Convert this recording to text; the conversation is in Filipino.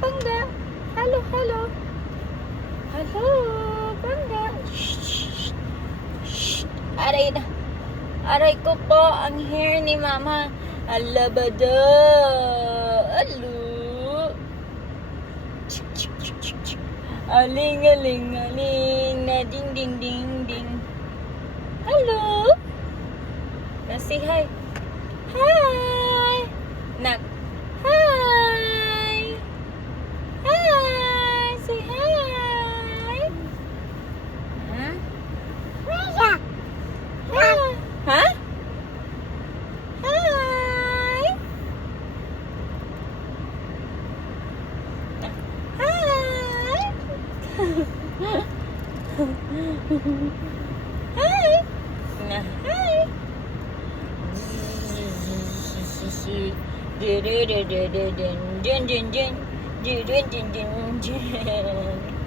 Pangga. Hello, hello. Hello, Pangga. Shh, shh. Aray na. Aray ko po ang hair ni Mama. Alabada. Alo. Aling, aling, aling. Na ding, ding, ding, ding. Hello. Say hi. Hi. Nak. Hi. Hi. Say hi. Huh? Huh? Hi. Hi. Hi. Nah, hi. Dun dun dun dun dun dun dun dun dun dun dun dun.